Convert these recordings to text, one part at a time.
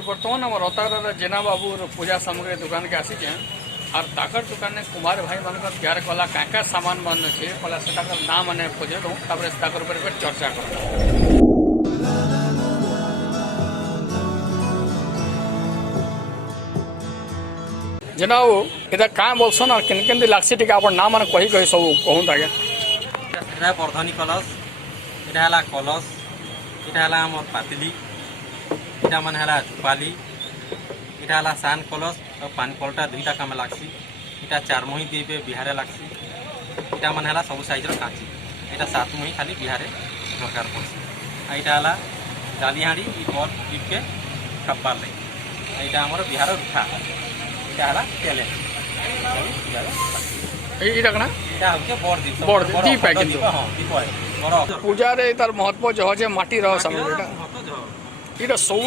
मुझे बर्तमान आम रतागर जेना बाबू पूजा सामग्री दुकान के आसी और ताकर दुकान ने कुमार भाई मान तैयार कला क्या सामान मान अच्छे कला से नाम मैंने खोजे दूँ चर्चा कर जेना बाबू इधर क्या बोलसन और केन केन लागसी टी आप नाम मैंने कही कही सब कहूँ आज्ञा वर्धनी कलश यहाँ कलश यहाँ आम पातिली इटा मन है झुपाली इटा है सान कलश और पानी कलटा दुईटा काम लागसी इटा 4 मुही दीपे बिहारे लागसी इटा मन है सब साइजर कांची इटा 7 मुही खाली बिहारे दरकार पड़सी इटा है डाली हाँड़ी बल दीपके खब्बार लगे इटा आमर बिहार रुखा इटा है तेले पूजा रे तार महत्व जो माटी रह सामग्रीटा ये सब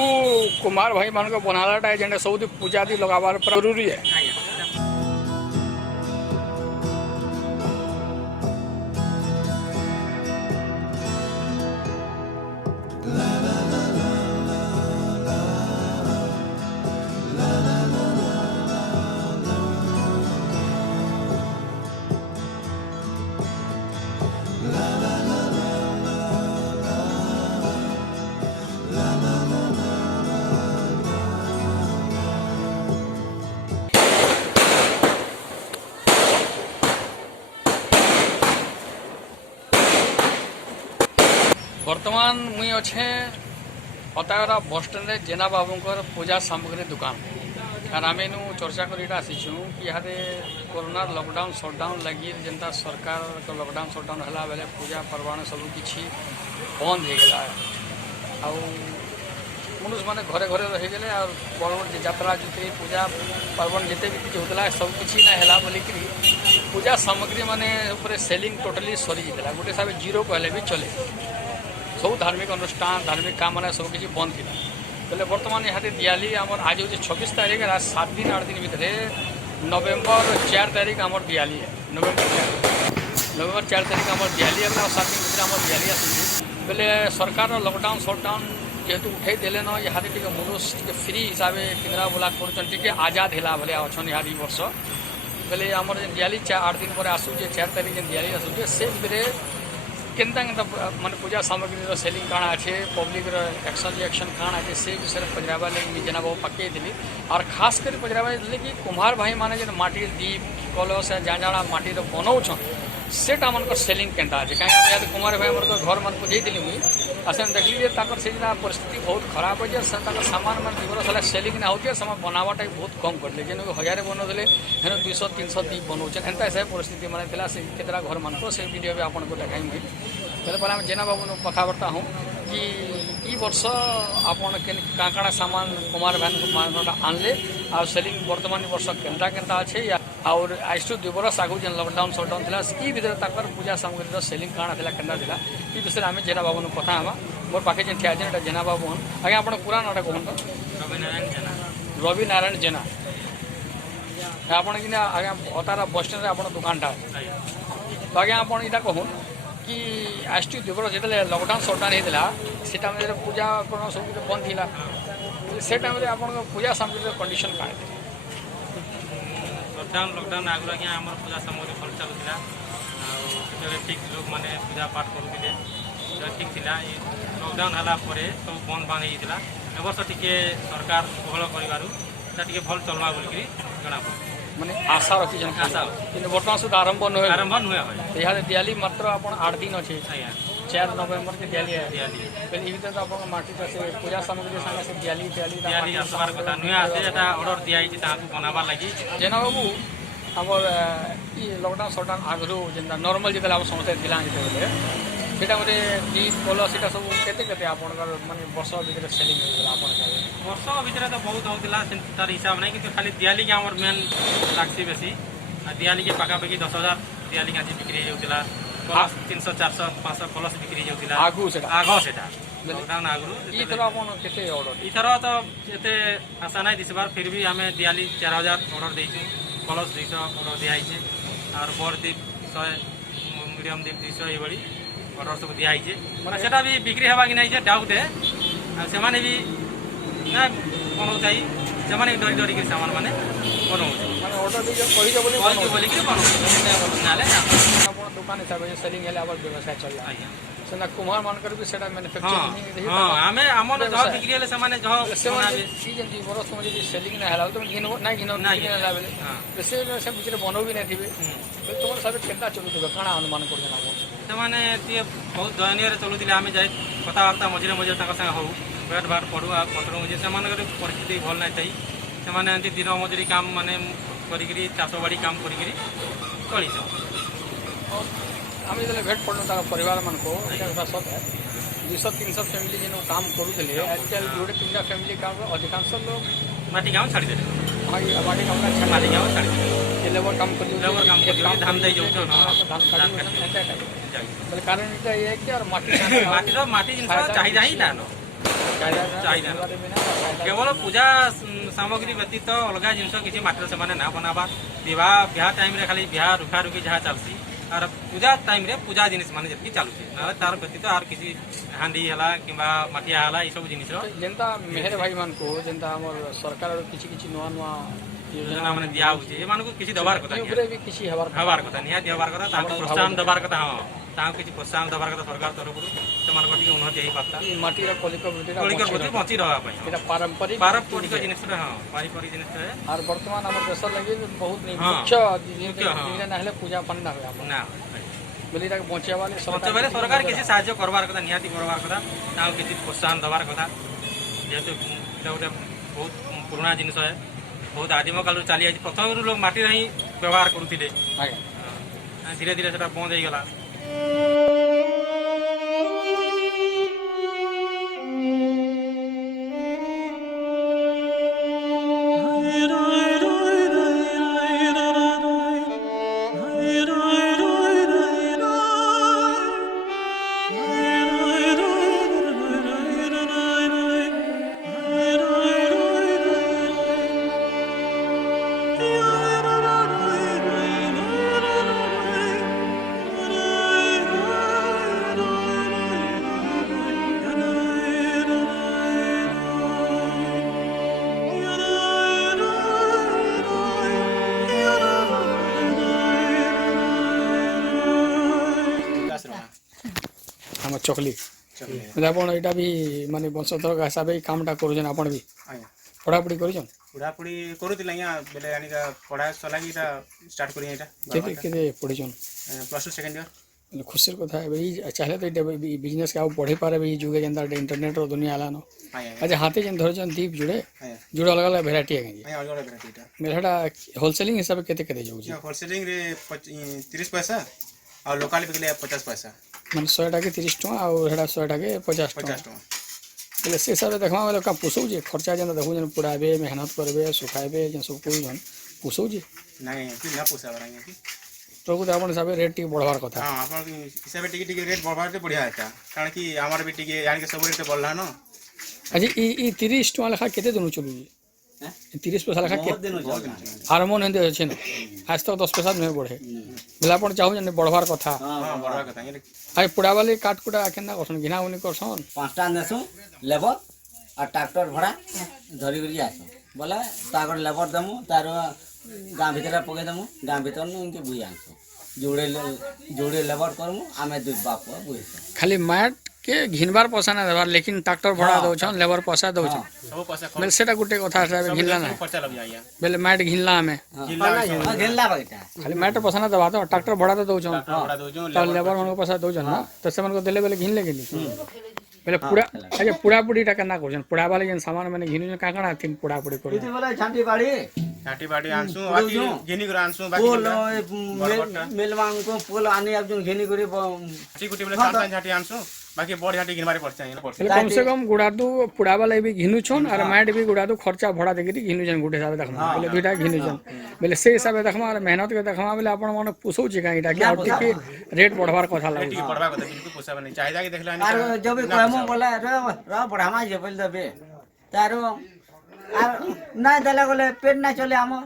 कुमार भाई मान बनालाटा है जेने सब पूजा दी लगाबार जरूरी है। बर्तमान मुई अच्छे अतागरा बस स्टैंड जेना बाबूंकर पूजा सामग्री दुकान और आम इन चर्चा कर आसीचु कि यहाँ कोरोना लॉकडाउन सटडाउन लगी जनता सरकार को लॉकडाउन सटडाउन है बेले पूजा पर्वाण सब किसी बंद हो गला मनुष्य मैंने घरे घरे रहीगले और बड़ बड़ यात्रा जिते पूजा पर्वण जिते भी किसी होता सब किसी ना है बोलिक पूजा सामग्री माने सेलिंग टोटली सरी जाता गोटे हिसाब से जीरो कहले भी चले सब धार्मिक अनुष्ठान धार्मिक काम मैंने सब किसी बंद थी बोले बर्तमान यहाँ दिवाली आम आज हूँ 26 तारीख आज 7 दिन 8 दिन भितर नवेम्बर 4 तारीख आम दिवाली है नवेम्बर 4 तारीख आम दिवाली है 7 दिन भितर आम दिवाली आस बोले सरकार लॉकडाउन सटडाउन जेहेतु उठे देले न यहाँ मनुष्य फ्री हिसाब से किंद्रा बोला कर आजाद है भाया अच्छा यहाँ वर्ष बोले आम दिवाली 8 दिन पर आसूचे 4 तारीख दिवाली आसूचे से भितर केनता केनता माने पूजा सामग्री सेलिंग काण अच्छे पब्लिक एक्शन रिएक्शन काण अच्छे से विषय पचरावा लगे जेना बाबू पकई देली और खास कर पचरावा कि कुम्हार भाई माने जो माटी दीप कलश जहाँ जहाँ माटी बनाऊन सेटा मन सेलिंग केनता अच्छे कहीं कुमार भाई मन घर मन को देली मुई आसन देखली से परिस्थिति बहुत खराब हो जाए सामान मान दिवस है सेलिंग ना होती है बनावाटा बहुत कम करते जेन 1000 बनाऊे हेन 200-300 दीप बनाऊन एंता ऐसा परिस्थिति माने केतरा घर मन को से वीडियो भी आपन को देखाई मुई पहले पहले आम जेना बाबू कथबार्ता हूँ कि ई वर्ष आपन काण सामान कुमार भाई आनले आ सेलिंग बर्तमान वर्ष केनता केनता अच्छे और आज 2 बरस आगु जेन लॉकडाउन सटडाउन था ई भितर तक पूजा सामग्री सेलिंग काण था केनता था ये विषय आम जेना बाबू कथा हाँ मोर पाखे जेन ठिया जेन जेना बाबू हन आगे आप पूरा नाटा कहूँ रवि नारायण जेना आपड़ कि आगे अतारा बस स्टैंड आप दुकानटा तो आगे आप कहूँ कि आज 2 बरस जो लॉकडाउन सटडाउन होता से टाइम पूजा करण सब बंद थी से टाइम आप पूजा सामग्री कंडीशन क्या लॉकडाउन आगुरी आज्ञा आम पूजा सामग्री भल चलुला ठीक लोक मैंने पूजा पाठ करुले ठीक था लॉकडाउन है सब बंद बांध होता ए वर्ष टी सरकार कोहल कर भल चलवा बोलिक जना पड़े माने आशा रखी आशा कि बर्तमान सुधा आरंभ नुहे यहाँ दिवाली मात्र आप 8 दिन अच्छे 4 नवेम्बर के दिवाली है पहले ये तो आप माटी से पूजा सामग्री संगे से दिवाली आसबार कथा नुहे आसे ऑर्डर दिया बनाबार लगी जेना बाबू आमर ये लॉकडाउन सटडाउन आगु जेनता नॉर्मल जो समस्या थिला जो सेटा मते दीप कलश सीटा सब केते आपनकर माने वर्ष भीतर सेलिंग होइला आपन वर्ष भीतर तो बहुत होता तार हिसाब नहीं कि खाली दिवाली के आमर मेन लागसी बेसी दिवाली के पाखापाखि 10,000 दिवाली आज बिक्री होता कलश 300-400-500 कलश बिक्री होता आगु सेटा लॉकडाउन आगु इथर आपन केते ऑर्डर इथर तो एते आशा नहीं दिसबार फिर भी आम दिवाली 4,000 ऑर्डर देछु कलश 200 ऑर्डर दिखाई और बड़ दीप 100 मीडियम दीप 200 ये ऑर्डर सब दिखाई से भी बिक्री हवा कि नहीं डाउट है से भी ନା ବନଉଥାଇ ସେମାନେ ଡରି ଡରିକି ସାମାନ ମାନେ ବନଉଛେ ମାନେ ଅର୍ଡର ଦେଇଛ କହିଛ ବୋଲି କହିଛୁ ବୋଲିକିରି ବନଉଛେ ନହେଲେ ନା ଆପଣ ଦୋକାନ ହିସାବରେ ସେଲିଂ ହେଲେ ଆবার ବ୍ୟବସାୟ ଚଳିଲା ଆଜ୍ଞା ସେନା କୁମ୍ଭାର ମାନଙ୍କର ବି ସେଟା ହଁ ମ୍ୟାନୁଫ୍ୟାକ୍ଚରିଂ ହଁ ଆମେ ଆମର ଜହ ବିକ୍ରି ହେଲେ ସେମାନେ ଜହ ସେମାନେ ବନାବେ ଯେମିତି ବରଷ ସମୟ ଯଦି ସେଲିଂ ନା ହେଲା ତମେ ଘିନ ନାଇଁ ଘିନ ନାଇଁ ଘିନ ହେଲା ବେଲେ ହଁ ସେ ଭିତରେ ବନଉ ବି ନାଇଁ ଥିବେ ତୁମର ସାବେ କେନ୍ତା ଚଲୁଥିବ କାଣା ଅନୁମାନ କରୁଛନ୍ ଆପଣ ସେମାନେ ଟିକେ ବହୁତ ଦୟନୀୟରେ ଚଳୁଥିଲେ ଆମେ ଯାଇ କଥାବାର୍ତ୍ତା ମଝିରେ ମଝିରେ ତାଙ୍କ ସାଙ୍ଗେ ହଉ ଭେଟ ଭାଟ ପଡ଼ୁ ଆଉ କଣ୍ଟ୍ରୋଲ ମଝିରେ ସେମାନଙ୍କର ପରିସ୍ଥିତି ଭଲ ନାହିଁ ଥାଇ ସେମାନେ ଏମିତି ଦିନ ମଜୁରୀ କାମ ମାନେ କରିକିରି ଚାଷ ବାଡ଼ି କାମ କରିକିରି ଚଳିଛନ୍ ଆମେ ଯେତେବେଳେ ଭେଟ ପଡ଼ିଲୁ ତାଙ୍କ ପରିବାର ମାନଙ୍କୁ ଏଇଟା କଥା ସତ 200-300 ଫ୍ୟାମିଲି ଯେନ କାମ କରୁଥିଲେ ଆଜିକାଲି ଯୋଡ଼େ 3ଟା ଫ୍ୟାମିଲି କାମ ଅଧିକାଂଶ ଲୋକ ମାଟି କାମ ଛାଡ଼ିଦେଲେ ମାଟି କାମ ଛାଡ଼ି ମାଟି କାମ ଛାଡ଼ିଦେଲେ ଲେବର କାମ କରି ଲେବର କାମ କରି ଧାନ ଦେଇ ଯାଉଛନ୍ ଧାନ କାଟି ବୋଲେ କାରଣ ଏଇଟା ଇଏ କି ଆଉ ମାଟି ମାଟିର ମାଟି ଜିନିଷ ଚାହିଦା ହିଁ ନାନ ଚାହିଦା କେବଳ ପୂଜା ସାମଗ୍ରୀ ବ୍ୟତୀତ ଅଲଗା ଜିନିଷ କିଛି ମାଟିର ସେମାନେ ନା ବନାବା ବିବାହ ଟାଇମ୍ରେ ଖାଲି ବିହା ରୁଖା ରୁଖି ଯାହା ଚାଲସି আর পূজা টাইমে পূজা জিনিস মানে যেত চালুছে না তার ব্যতীত আর কিছু হাঁডি হেলা কিংবা মাটিয়া হেলা এইসব জিনিস যেটা মেহের ভাই মানকু যেটা আমার সরকার কিছু কিছু নূয়া নূয়া যোজনা মানে দিয়া হচ্ছে এମାନଙ୍କୁ কিছু দেবার কথা ଉପରେ ବି କିଛି ହେବାର କଥା ନିହାତି ହେବାର କଥା ତାଙ୍କୁ ପ୍ରୋତ୍ସାହନ ଦେବାର କଥା ହଁ ତାଙ୍କୁ କିଛି ପ୍ରୋତ୍ସାହନ ଦେବାର କଥା ସରକାର ତରଫରୁ ସେମାନଙ୍କର ଟିକେ ଉନ୍ନତି ହେଇପାରତା ମାଟିର କଳିକ ବୃତ୍ତି ବଞ୍ଚି ରହିବା ପାଇଁ এটা পারম্পরিক ପାରମ୍ପରିକ ଜିନିଷଟା ହଁ ପାରିପରିକ ଜିନିଷଟା আর বর্তমান আমার দেশের লাগি বহুত মুখ্য জিনিস না হলে পূজা পান না হয় না বলি এটাকে বঞ্চাবার বঞ্চাইবারে সরকার কিছু সাহায্য করবার কথা নিহাতি করবার কথা তাଙ୍କୁ କିଛି ପ୍ରୋତ୍ସାହନ ଦେବାର କଥା ଯେହେତୁ এটা ଗୋଟେ ବହୁତ ପୁରୁଣା ଜିନିଷ ହେ ବହୁତ ଆଦିମ କାଳରୁ ଚାଲି ଆସିଛି ପ୍ରଥମରୁ ଲୋକ ମାଟିରେ ହିଁ ବ୍ୟବହାର କରୁଥିଲେ ଧୀରେ ଧୀରେ ସେଟା ବନ୍ଦ ହେଇଗଲା আমার চকলি মানে ଆପଣ ଏଇଟା ବି ମାନେ ବଂଶଧର ହିସାବେ ଏଇ କାମଟା କରୁଛନ୍ ଆପଣ ବି ପଢ଼ାପଢ଼ି କରୁଛନ୍ ପଢ଼ାପଢ଼ି କରୁଥିଲେ ଆଜ୍ଞା ବେଲେ ଆଣିକା ପଢ଼ା ସରିଲାକି ଏଇଟା ଷ୍ଟାର୍ଟ କରି ଏଇଟା କେତେ କେତେ ପଢ଼ିଛନ୍ ପ୍ଲସ୍ ଟୁ ସେକେଣ୍ଡ ଇୟର ଖୁସିର କଥା ଏବେ ଏଇ ଚାହିଁଲେ ତ ଏଇଟା ବିଜନେସ୍ ଆଉ ବଢ଼େଇ ପାରବେ ଏଇ ଯୁগে ଯେନ୍ତା ଇଣ୍ଟରନେଟ୍ର ଦୁନିଆ ହେଲାନ ଆଚ୍ଛା ହାତେ ଯେନ୍ ଧରିଛନ୍ ଦୀପ ଯୁଡ଼େ ଯୁଡ଼େ ଅଲଗା ଅଲଗା ଭେରାଇଟି ଆଜ୍ଞା ଅଲଗା ଅଲଗା ଭେରାଇଟି ଏଇଟା ସେଟା ହୋଲସେଲିଂ ହିସାବରେ କେତେ କେତେ ଯାଉଛି ହୋଲସେଲିଂରେ 30 ପଇସା ଆଉ ଲୋକାଲ ବିକିଲେ 50 ପଇସା ମାନେ 100 ଟାକେ 30 ଟଙ୍କା ଆଉ ସେଟା 100 ଟାକେ 50 ଟଙ୍କା ବୋଲେ ସେ ହିସାବରେ ଦେଖମା ବେଲେ କାଁ ପୋଷଉଛେ ଖର୍ଚ୍ଚା ଯେନ୍ତା ଦେଖୁଛନ୍ ପୋଡ଼ାବେ ମେହନତ କରିବେ ଶୁଖାଇବେ ଯେନ୍ ସବୁ କରୁଛନ୍ ପୋଷଉଛେ ନାଇଁ ନା ପୋଷାବାର ଆଜ୍ଞା ପ୍ରକୃତ ଆପଣ ହିସାବରେ ରେଟ୍ ଟିକେ ବଢ଼ବାର କଥା ହଁ ଆପଣ ହିସାବରେ ଟିକେ ଟିକେ ରେଟ୍ ବଢ଼ବାରେ ବଢ଼ିଆ ଏଟା କାରଣ କି ଆମର ବି ଟିକେ ଆଣିକି ସବୁ ରେଟ୍ ବଢ଼ଲା ନ ଆଜି ଇ 30 ଟଙ୍କା ଲେଖା କେତେ ଦିନ ଚଲୁଛି 30 ପଇସା ଲେଖା ଆରମ୍ଭ ଏମିତି ଅଛି ନା ଆଜ ତକ 10 ପଇସା ନୁହେଁ ବଢ଼େ ବୋଲେ ଆପଣ ଚାହୁଁଛନ୍ତି ବଢ଼ବାର କଥା ଆଜି ପୋଡ଼ାବାଲି କାଠ କୁଟା କେନ୍ତା କରସନ୍ ଘିନା ଗୁନି କରସନ୍ 5ଟା ନେସୁଁ ଲେବର আর ট্রাক্টর ভড়া ধরি করে আসুন বলে তারপর লেবর দেমু তার গাঁ ভিতরে পকাই দেমু গাঁ ভিতর এমনি বুঝি আনসু যোড়ে যোড়ে লেবর করমু আমি দুই বাপ বুঝেছি খালি ম্যাট के घिनबार पैसा ना देवार लेकिन ट्रैक्टर भड़ा दउछन लेबर पैसा दउछन बेले सेटा गुटे कथा है घिनला ना बेले मैट घिनला हमें घेरला बगटा खाली मैट पैसा ना दबा तो ट्रैक्टर भड़ा तो दउछन तो लेबर मन को पैसा दउछन ना तो से मन को देले बेले घिन ले गेली बेले पूरा अच्छा पूरा पुड़ी टा केना करछन पूरा वाले जन सामान माने घिनु का काना थिन पूरा पुड़ी कर इति बोले छांटी बाड़ी आनसु बाकी घेनी कर आनसु बाकी पोल मेलवान को पोल आने अब जो घेनी करे ची गुटी बोले कान झाटी आनसु बाकी बड़ झाटी घिनबारे पड़छ कम से कम गुड़ादू पुड़ा वाले भी घिनु छन और मैट भी गुड़ादू खर्चा भड़ा देके घिनु जन गुटे हिसाब देखमा बेले दुइटा घिनु जन बेले से हिसाब देखमा और मेहनत के देखमा बेले आपण मन पुसौ छी काईटा कि और टिके रेट बढ़वार कथा लागै टिके बढ़वा कथा बिल्कुल पोसाबे नहीं चाहिदा के देखला और जब कहमु बोले र बढ़ामा जे बोल दबे तारो আর না দেলা গলে পেট না চলে আমার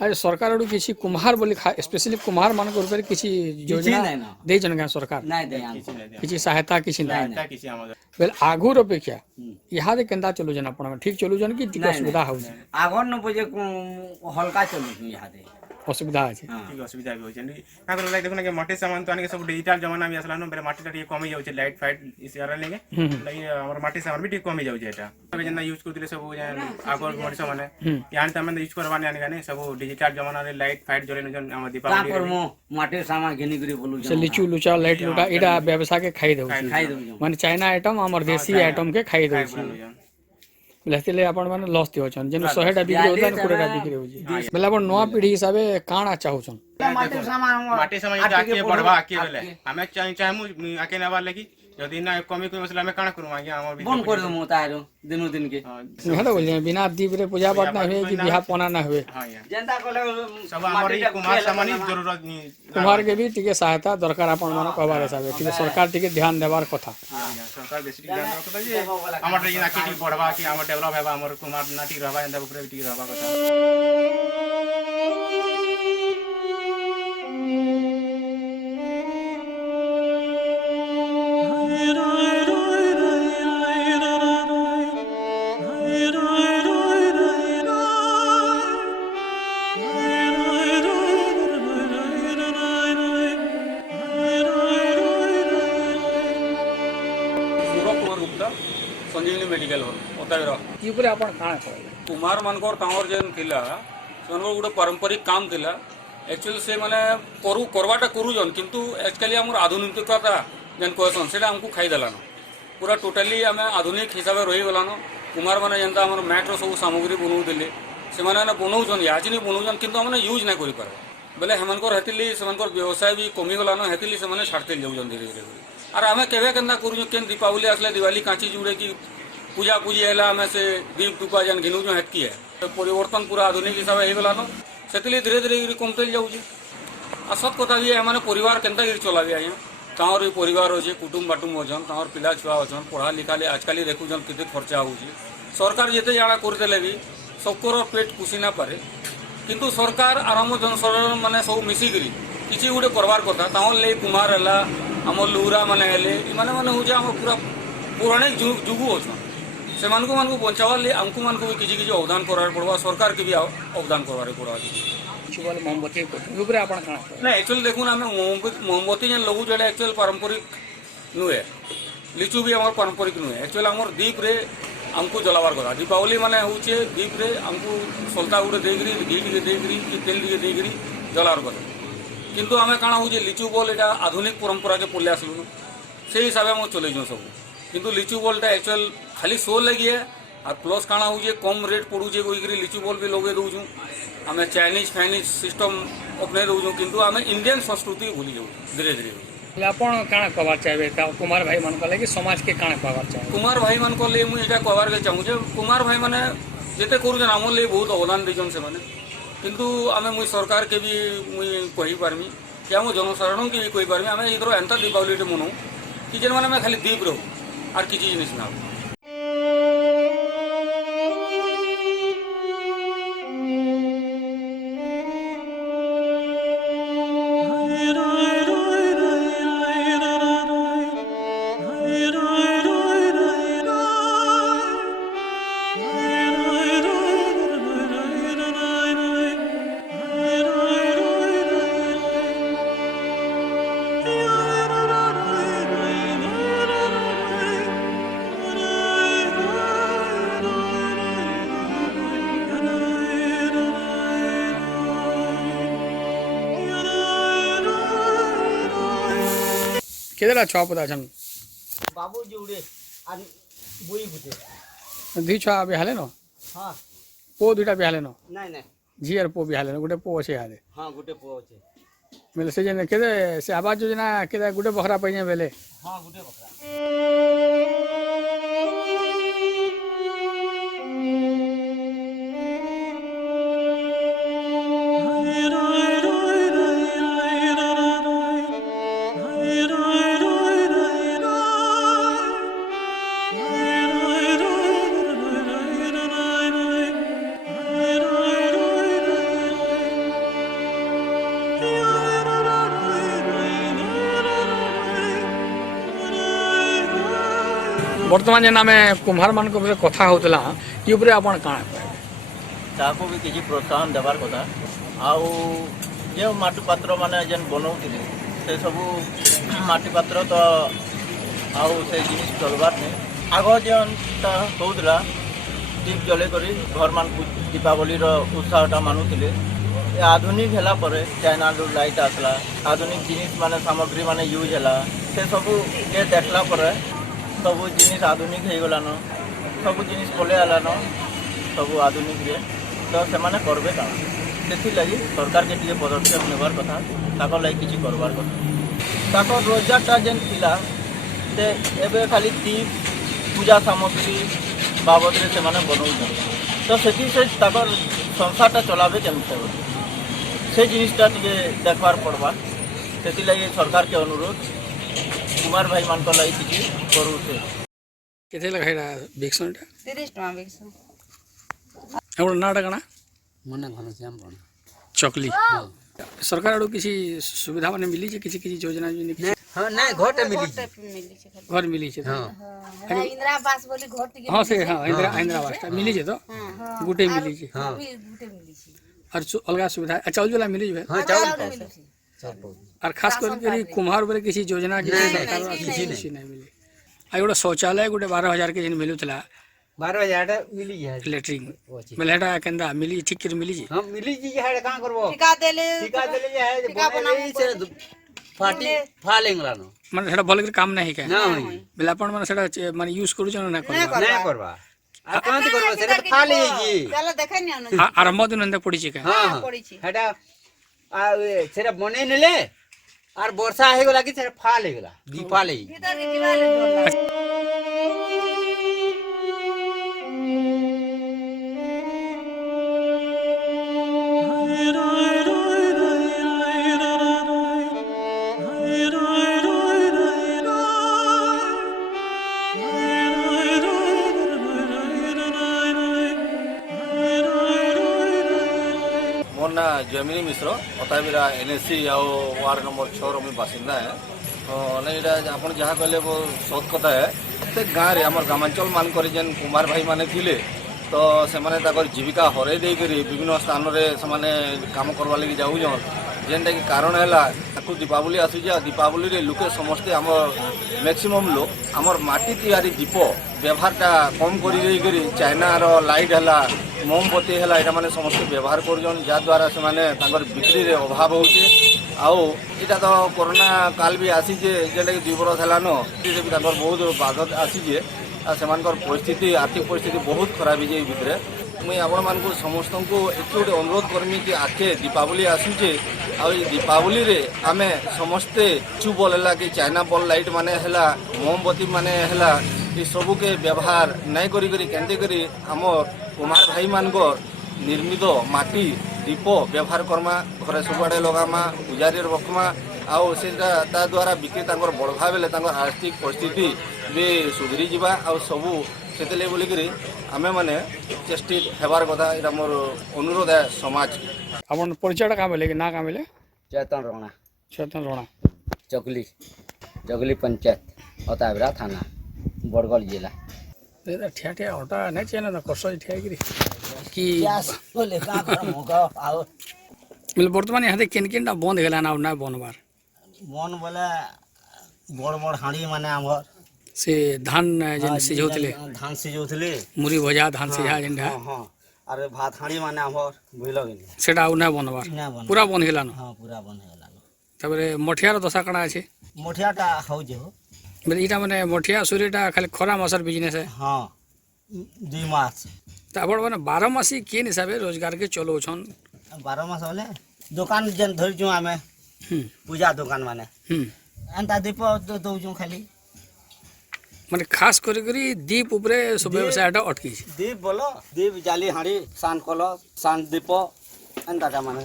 आज सरकार आड़ू किसी कुम्हार बोली स्पेशली कुम्हार मान ऊपर किसी योजना नहीं ना देछन क्या सरकार नहीं दे କିଛି ନାଇଁ ଦିଆ। किसी सहायता किसी ना ଏଟା କିଛି ଆମର बेल आगुर अपेक्षा यहाँ केन्ता चलुछन आपण ठीक चलुछन कि टिके नहीं, असुविधा हो आगर न बुझे हल्का चलू यहाँ दे असुविधा अछि हाँ ଟିକେ ଅସୁବିଧା ବି ହଉଛନ୍ତି ତାଙ୍କର ଲାଗି ଦେଖୁନ କି ମାଟି ସାମାନ ତ ଆଣିକି ସବୁ ଡିଜିଟାଲ ଜମାନା ବି ଆସିଲାନ ବେଲେ ମାଟିଟା ଟିକେ କମି ଯାଉଛି ଲାଇଟ୍ ଫାଇଟ୍ ଇସାରା ଲାଗି ଲାଗି ଆମର ମାଟି ସାମାନ ବି ଟିକେ କମି ଯାଉଛି ଏଟା ଏବେ ଯେନ୍ତା ୟୁଜ କରୁଥିଲେ ସବୁ ଆଗର ମଣିଷ ମାନେ ୟାଣି ତମେ ୟୁଜ କରବାନି ଆଣିକାନି ସବୁ ଡିଜିଟାଲ ଜମାନାରେ ଲାଇଟ୍ ଫାଇଟ୍ ଜଳେଇ ନଉଛନ୍ ଆମ का ଦୀପାବଳି करमो माटी सामान घिनी करी बोलू से लिचू लुचा लाइट लुटा इटा व्यवसाय के खाई दउ खाई दऊ माने चाइना आइटम हमर देसी आइटम के खाई दउ बेले आपण माने लॉस दियो छन जेन 100 टा बिक्री होता न 20 टा बिक्री होजी बेले आपण नवा पीढ़ी हिसाबे काणा चाहउछन माटी सामान माटी समय आके बढ़वा आके बेले हमें चाहमु आके नेबार लगी यदि ना कमी कोई मसला में काणा करू आगे हमर बंद कर दमु तारो दिनो दिन के हेलो बोलिए बिना दीप रे पूजा पाठ ना हुए कि बिहा पना ना हुए हां यार जेंता कोले सब हमर ई कुमार सामान जरूरत नहीं कुमार के भी टिके सहायता दरकार आपण माने कहबार हिसाबे टिके सरकार टिके ध्यान देबार कथा सरकार बेसी ध्यान रखता जे हमर रे ना की बढ़वा कि हमर डेवलप हेबा हमर कुमार ना ठीक रहबा एंदा ऊपर ठीक रहबा कथा सूरज कुमार गुप्ता संजीवनी मेडिकल हॉल ओताविर ई ऊपर आपण काणा कहले कुमार मानकर तांवर जेन थिला सेमानकर गोटे पारंपरिक काम थिला एक्चुअली से माने करवाटा करूजन किंतु एक्चुअली हमर आधुनिकता जेन कहसन सेटा हमको खाई देलान पूरा टोटाली आमे आधुनिक हिसाब रही गलान कुमार माने जेनता हमर मैट रो सब सामग्री बनौदेले से माने बनौजन आज नहीं बनौजन किंतु हमने यूज ना करि पारे बेले हेमानकर हेतिली सेमानकर व्यवसाय भी कमी गलान हेतिली से माने छाड़ते जाउजन धीरे धीरे आर आमे केबे केन्दा करूजन केन दीपावली आसले दिवाली कांची जुड़े की पूजा पूजी है आम से दीप दुपा जेन घिनुज हेतकी है तो परिवर्तन पूरा आधुनिक हिसाब से गलान से धीरे धीरे कमते जाऊे आ सत कथा भी मैंने परिवार केन्ता चलाबी आज्ञा तावर भी परिवार अच्छे कुटुम बाटुम अच्छन तावर पिला छुआ अच्छन पढ़ा लिखा आजकल देखुन केते खर्चा हो सरकार जिते जाना करदे भी सबकर पेट पुषि ना पारे किंतु सरकार आराम जनसाधारण मैंने सब मिसिकी किसी गोटे करवार कथा तावर ले कुमार है आम लुरा मैंने मैंने हूँ आम पूरा पौराणिक जुगु अच्छन से मानक बचावार लिए आमको मानक भी किसी किसी अवदान करार पड़वा सरकार के भी अवदान करार पड़वा बोले मोमबत्ती ऊपर आपण काणा ना एक्चुअली देखुन आम मोमबत्ती जेन लगू जो एक्चुअल पारंपरिक नुहे लिचु भी आम पारंपरिक नुहे एक्चुअल आम दीप रे आमको जलावार कथा दीपावली माने हूँ दीप रे आमको सलता गुटे देकरी घी टे देकरी कि तेल टे देकरी जलावार कथा किंतु आम काଣା हूँ लिचु बॉल एटा आधुनिक परंपरा के पड़े आसलुन से हिसाब से चलैछुँ सब किंतु लिचु बॉलटा एक्चुअल खाली शो लगी है और प्लस काଣା हूँ कम रेट पड़ूचे कहीकि लिचु बॉल भी लगे दौचु आम चाइनीज फाइनीज सिस्टम अपने दौचु किंतु आम इंडियन संस्कृति भूली जाऊँ धीरे धीरे आपण काणा कहबार चाहिए कुमार भाई मान कि समाज के काणा कहबार चाहिए कुमार भाई मान लिए मुझे कहबार के चाहूँ कुमार भाई मैंने जिते करूँ आम लिए बहुत अवदान देछन से मैंने किंतु आम मुई सरकार के भी मुई कही पारमी कि आम जनसाधारण के भी कही पारमी आम इधर एंता दीपावली मनाऊँ कि जेन मैंने खाली दीप रहू और किसी जिनिस ना केदेला छुआ पता छन बाबू जुड़े आ बुई बुते दी छुआ बिहाले न हां पो दुटा बिहाले न नहीं नहीं झीर पो बिहाले न गुटे पो अच्छे हाले हां गुटे पो छे मेले से जेने केदे से आवाज योजना केदे गुटे बखरा पइने बेले हां गुटे बकरा ବର୍ତ୍ତମାନ ଯେନ୍ ଆମେ କୁମ୍ଭାରମାନଙ୍କ ଭିତରେ କଥା ହେଉଥିଲା ଇ ଉପରେ ଆପଣ କାଣା କହିବେ? ତାହାକୁ ବି କିଛି ପ୍ରୋତ୍ସାହନ ଦେବାର କଥା। ଆଉ ଯେଉଁ ମାଟି ପାତ୍ର ମାନେ ଯେନ୍ ବନଉଥିଲେ ସେସବୁ ମାଟି ପାତ୍ର ତ ଆଉ ସେ ଜିନିଷ ଚଲବାର୍ ନାହିଁ। ଆଗ ଯେନ୍ଟା ହେଉଥିଲା ଦୀପ ଜଲେଇ କରି ଘରମାନଙ୍କୁ ଦୀପାବଳିର ଉତ୍ସାହଟା ମାନୁଥିଲେ। ଏ ଆଧୁନିକ ହେଲା ପରେ ଚାଇନାରୁ ଲାଇଟ୍ ଆସିଲା, ଆଧୁନିକ ଜିନିଷ ମାନେ ସାମଗ୍ରୀ ମାନେ ୟୁଜ୍ ହେଲା, ସେ ସବୁ ଦେଖିଲା ପରେ ସବୁ ଜିନିଷ ଆଧୁନିକ ହେଇଗଲାନ, ସବୁ ଜିନିଷ ପଲେଇ ଆଲାନ ସବୁ ଆଧୁନିକରେ। ତ ସେମାନେ କରବେ କାଣା? ସେଥିଲାଗି ସରକାରକେ ଟିକେ ପଦକ୍ଷେପ ନେବାର କଥା, ତାଙ୍କର ଲାଗି କିଛି କରବାର କଥା। ତାଙ୍କର ରୋଜଗାରଟା ଯେନ୍ ଥିଲା ସେ ଏବେ ଖାଲି ଦୀପ ପୂଜା ସାମଗ୍ରୀ ବାବଦରେ ସେମାନେ ବନଉଛନ୍ତି। ତ ସେଠି ସେ ତାଙ୍କର ସଂସାରଟା ଚଲାବେ କେମିତି ହେବ ସେ ଜିନିଷଟା ଟିକେ ଦେଖବାର ପଡ଼ବା। ସେଥିଲାଗି ସରକାରକେ ଅନୁରୋଧ କୁମାର ଭାଇମାନଙ୍କ ଲାଗି କିଛି କରୁଛେ। କେତେ ଲେଖା ଏଇଟା ବିକସନ୍ ଏଇଟା? 30 ଟଙ୍କା ବିକସୁ। ଆମର ନାଁଟା କାଣା? ମନେ ଘନଶ୍ୟାମ ବଣ ଚକଲି। ସରକାର ଆଡ଼ୁ କିଛି ସୁବିଧା ମାନେ ମିଳିଛି, କିଛି କିଛି ଯୋଜନା କିଛି ହଁ ନାଇଁ ଘରଟେ ମିଳିଛି ମିଳିଛି ଖାଲି। ଘର ମିଳିଛି ତ? ହଁ ଇନ୍ଦିରା ଆବାସ ବୋଲି ଘର ଟିକେ ହଁ ସେ ହଁ ଇନ୍ଦିରା ଆବାସଟା ମିଳିଛି ତ? ଗୋଟେ ମିଳିଛି ଗୁଟେ ମିଳିଛି। আর অলগা সুবিধা চাউল জলা মিলিଯିবে ହଁ ଚାଉଳ ମିଳୁଛି। আর খাস করে কুম্ভার উপরে কিছু যোজনা কিছু সরকার কিছু নাই মিলে আর গোটে শৌচালয় গোটে 12,000 के जिन मिलुला 12,000 मिली जाए लेट्रिन बेले हेटा केंदा मिली ठीक कर मिली जी हम मिली जी है का करबो ठिका देले ठिका देले है ठिका बनाबो से फाटी फालेंगलानो माने हेटा भल काम नाही के ना होई बेले अपन माने सेटा माने यूज करू जन ना करबा नहीं करबा आ कांत करबो से फाले जी चलो देखै नि अनु आरंभ दिन अंदर पड़ी छी के हां पड़ीची हेटा आ सेरा बने नेले आर वर्षा हे गला कि सेरा फाल हे गला दीपाले भीतर के जीवाले डर लागे। मोर ना जयमिनी मिश्र अताबिरा एनएससी आउ वार्ड नंबर 6 रो मुई बासिंदा है। नहीं इटा आपण जहाँ कहले वो सत कथा है। प्रत्येक गाँव में आम ग्रामांचल मानक जेन कुमार भाई माने थिले तो से जीविका हरई देकरी विभिन्न स्थान में काम करवा लगी जाऊन जेनटा कि कारण है दीपावली आसूचे दीपावली रे लोके समस्ते आम मैक्सिमम लोग आमर माटी तैयारी दीप व्यवहारटा कम कर चाइनार लाइट है मोमबत्ती है यहाँ मैंने समस्ते व्यवहार करा से बिक्री रे अभाव होचे आउ इटा तो कोरोना काल भी आसीजे जेटा कि 2 बरस है बहुत बाधक आसीजे से परिस्थिति आर्थिक परिस्थिति बहुत खराब है भितर मुई आपण मानक समस्त को एक गोटे अनुरोध करमी कि आखे दीपावली आसूचे आ दीपावली रे आमे समस्ते चु बल है कि चाइना बल लाइट माने है मोमबत्ती माने है ये सबू के व्यवहार नहीं करी केंते करी आमर कुमार भाई मानक निर्मित माटी दीप व्यवहार करमा घरे सबुआड़े लगामा पूजारी रखमा आउ से द्वारा बिक्री बढ़वा बेले आर्थिक परिस्थिति भी सुधरी जावा आ सबू से बोलिकी आमे मैंने चेष्टित हेबार कथा यहाँ मोर अनुरोध है समाज अपन परिचयटा का मिले कि ना का मिले? चेतन राणा चकली पंचायत अताबिरा थाना बरगल जिला ठिया ठिया हटा नहीं चाहिए ना कष्ट ठिया कि बोले का करमो का आओ मिल वर्तमान यहाँ केन केनटा बंद गला ना ना बनबार मन बोले बड़ बड़ हाड़ी माने हमर से धान जेन सिझौतले धान सिझौतले मुरी भजा धान सिझा जेन हां हां अरे भात हाड़ी माने हमर बुझलो कि सेटा आउ ना बनबार पूरा बंद गला हां पूरा बंद गला तबरे मठियार दशा काना আছে मठियाटा हो जे हो মানে এটা মানে মঠিয়া সুরিটা খালি খরা মাসের বিজনেস हाँ 2 मास तो आपण মানে 12 মাসি কেন হিসাবে रोजगार के चलोछन 12 मास बोले दुकान जन धरजु आमे पूजा दुकान माने अंता दीप दउजु खाली মানে खास करी दीप उपरे सब व्यवसायटा अटकी दीप बोलो दीप जाली हाड़ी सान कलो सान दीप अंता माने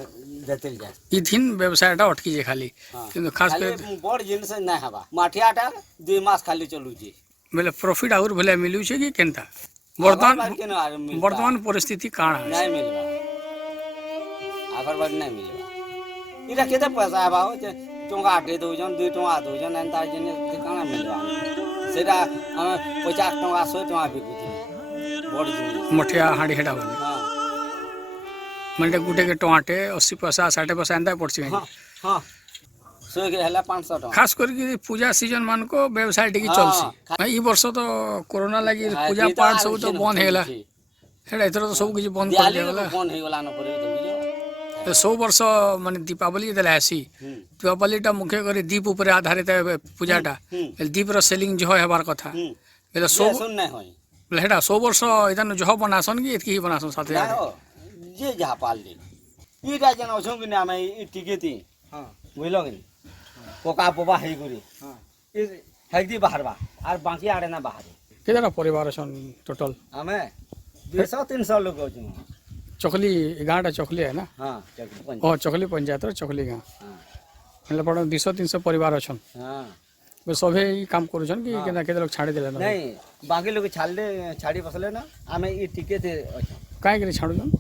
देतिल जाय इथिन व्यवसायटा अटकी जे खाली किंतु खास कर बड़ जिनिस नै हबा माठियाटा 2 मास खाली चलु जी बेले प्रॉफिट और भले मिलु छै कि केनता वर्तमान परिस्थिति काना नै मिलबा आगर बार नै मिलबा इरा केते पैसा हबा हो टंका 8 दउजन 2 टंका दउजन अंता जिनिस काना मिलबा से সেটা আমি 50 টাকা 100 টাকা বিকুছি বড় জিনিস मठिया हाड़ी हेटा बने হ্যাঁ মানে গুটে के टमाटे 80 पैसा 60 पैसा एंदा पड़छि হ্যাঁ হ্যাঁ 100 के हेला 500 টাকা खास करके पूजा सीजन मान को व्यवसाय टिकी चलसी ई वर्ष तो कोरोना लगी पूजा पाठ सब तो बंद हेला हेडा एथर तो सब किछि बंद कर दिवाली देला कोन हे गला न पड़े तो बुझो तो 100 वर्ष माने दीपावली देला आसी दीपावलीटा मुख्य करे दीप ऊपर आधारित है पूजाटा दीप रो सेलिंग जो हेबार कथा बेले 100 सुन नहीं होई बेले हेडा 100 वर्ष इदन जो बनासन कि एतकी ही बनासन साथे ना हो जे जहा पाल दे इटा जन ओछो कि ना मैं इ टिकेती हां बुझलो कि पोका पोपा हे गुरी हां इ हेल्दी बाहरबा और बाकी आड़े ना बाहर केदारा परिवार सन टोटल हमें 200 300 लोग होछु चकली गाँटा चकली है ना हां चकली पंच ओ चकली पंचायत रो चकली गाँ हां मतलब पड़ 200-300 परिवार अछन हां बे सभे ई काम करूछन कि केना केते लोग छाड़ी देले ना नहीं बाकी लोग छाड़ी बसले ना हमें इ टिकेते ओछो काहे के छाड़ुछन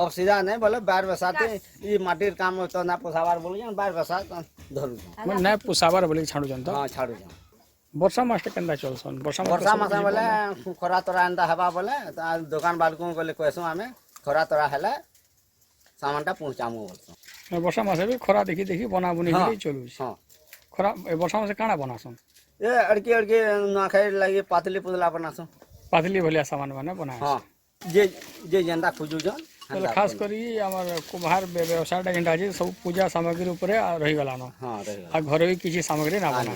अब सीधा नहीं बोले बार बसाते ये माटिर काम तो ना पोसाबार बोल जान बार बसात धरु मन ना पुसाबार बोले छाड़ुछन तो हां छाड़ू जा वर्षा मास केनदा चलसन वर्षा वर्षा मास बोले खरा तोरा अंदा हवा बोले ता दुकान बालको बोले कहसु हमें खरा तोरा हेले सामानटा पहुंचामु बोलसु वर्षा मास भी खरा देखि देखि बना बुनी हाँ, के चलु हां खरा वर्षा मास काना बनासन ए अड़के अड़के ना खाई लगे पातली पुतला बनासु पातली भलिया सामान बना बना हां जे जे जंदा खुजु जन बोले खास करी हमर कुम्हार व्यवसायटा जेंटा जे सब पूजा सामग्री ऊपर रही गलानो हां रही आ घर भी किछि सामग्री ना बना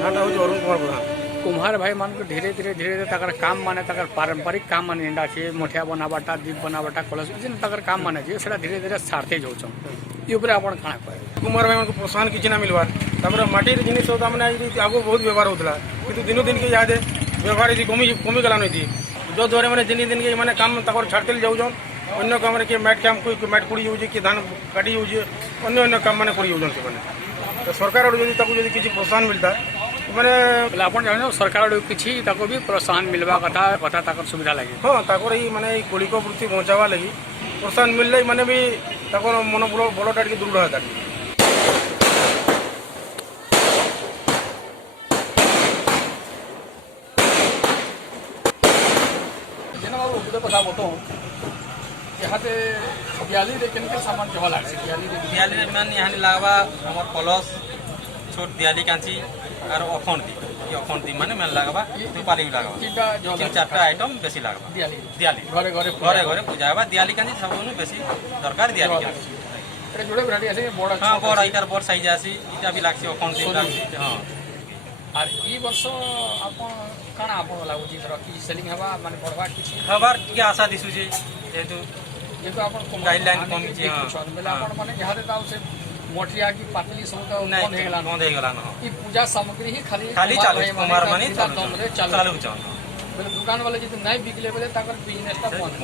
नाटा हो अरुण कुमार प्रधान कुम्हार भाई मान को धीरे धीरे तकर काम माने तकर पारंपरिक काम माने जेंटा छे मोठिया बनाबाटा दीप बनाबाटा कलश जेन तकर काम माने छे सेटा धीरे धीरे सारते जाउछन ई ऊपर आपण काना कहे कुमार भाई को प्रोत्साहन किछि ना मिलवार तापर माटीर जिनिस तो माने आगो बहुत व्यवहार होतला किंतु दिनो दिन के याद व्यवहार जी कमी गला नहीं थी जो द्वारा माने दिन के माने काम तकर छाड़ते जाउछन अन्य काम रे के मैट काम कोई मैट कुड़ी जाउछे कि धान काटी जाउछे अन्य अन्य काम माने करी जाउछन से माने तो सरकार और यदि ताको यदि किछि प्रोत्साहन मिलता माने बोले आपण जानो सरकार रो किछि ताको भी प्रोत्साहन मिलवा कथा ताकर सुविधा लागे हाँ ताकर ही माने कौलिक वृत्ति बचावा लगी प्रोत्साहन मिलले माने भी ताकर मन बड़टा टिके दृढ़ होता जेना बाबू गुटे कथा बताऊं इहाते दियाली रे केनके सामान जहा लागे दियाली रे मान यहाँ लागबा हमर कलश छोट दियाली कांची और अखंड दी ये अखंड दी माने मन लागबा दुपारी लागबा तीनटा जहा तीन चारटा आइटम बेसी लागबा दियाली दियाली घरे घरे घरे घरे पूजा हेबा दियाली कांची सबनु बेसी दरकार दियाली कांची एटा जोड़े भराटी आसे बड़ हाँ बड़ इटार बड़ साइज आसी इटा भी लागसी अखंड दी लागसी हाँ और ई वर्ष आपण काना आपण लागुची धर कि सेलिंग हवा माने बढ़वा किछि खबर के आशा दिसुची जेतु जेतो आपण गाइडलाइन कम छी हां बेला आपण माने जहाते ताऊ से मोठिया की पातली सब तो बंद हे गेला बंद हे गेला न ई पूजा सामग्री ही खाली चालू कुमार माने चालू चालू चल बोले दुकान वाले यदि नहीं बिकले बोले ताकर बिजनेसटा बंद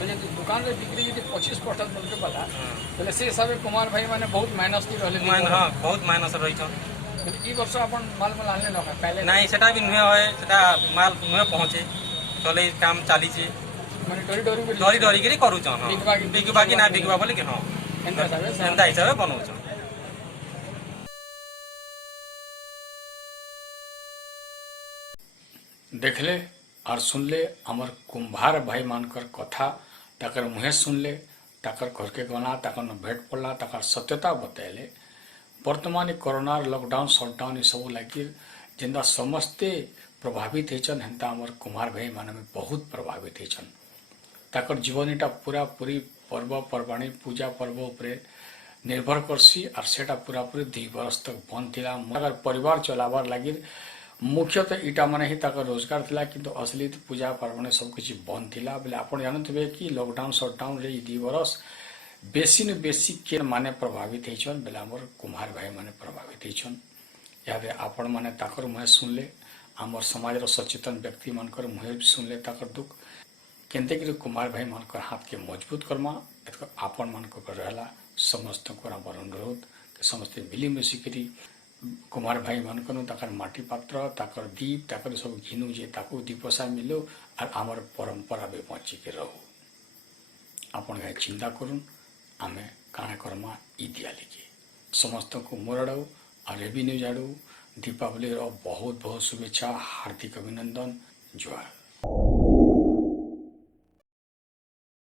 बोले दुकान रे बिक्री यदि 25% बोल के पता बोले से हिसाब से कुमार भाई माने बहुत मेहनत की रहले हां बहुत मेहनत रही छ ई वर्ष अपन माल आनले न पहले नहीं सेटा भी नुहे होय सेटा माल नुहे पहुंचे चले काम चाली छी माने डरी डरी के करू छ हां बिकबा कि ना बिकबा बोले कि हां एंदा हिसाब बनौ छ देखले और सुनले हमर कुम्हार भाई मानकर कथा ताकर मुहे सुनले ताकर घर के गना ताकर न भेट पड़ला ताकर सत्यता बतैले वर्तमान कोरोना लॉकडाउन शटडाउन सब लगी जिंदा समस्ते प्रभावित होचन हेन्ता हमर कुम्हार भाई मान में बहुत प्रभावित होचन ताकर जीवनीटा पूरा पूरी पर्व पर्वाणी पूजा पर्व उपरे निर्भर करसी और सेटा पूरा पूरी 2 वर्ष तक बंद थिला मगर परिवार चलाबार लगी मुख्यतः इटा माने ही ताकर रोजगार थिला किंतु असली पूजा पर्वण सब किछि बंद थिला बोले आपण जानथबे कि लॉकडाउन शटडाउन रे 2 वर्ष बेसी न बेसी के माने प्रभावित होचन बोले हमर कुम्हार भाई माने प्रभावित होचन यादे आपण माने ताकर मुहे सुनले हमर समाज रो सचेतन व्यक्ति मानकर मुहे सुनले ताकर दुख केनते कुमार भाई मान हाथ के मजबूत करमा आपण मान रहा समस्त को अनुरोध समस्ते मिलिमिशिकी कुमार भाई मान माटी पात्र ताकर दीप ताकर सब घिनु जे ताकू दीपसा मिलो और आमर परंपरा भी बचिक रहू आपण गाय चिंता करूँ आम काण करमा ई दियाली के समस्त को मोरड़ाऊ और रेवेन्यू जाड़ू दीपावली बहुत बहुत शुभेच्छा हार्दिक अभिनंदन जुआर।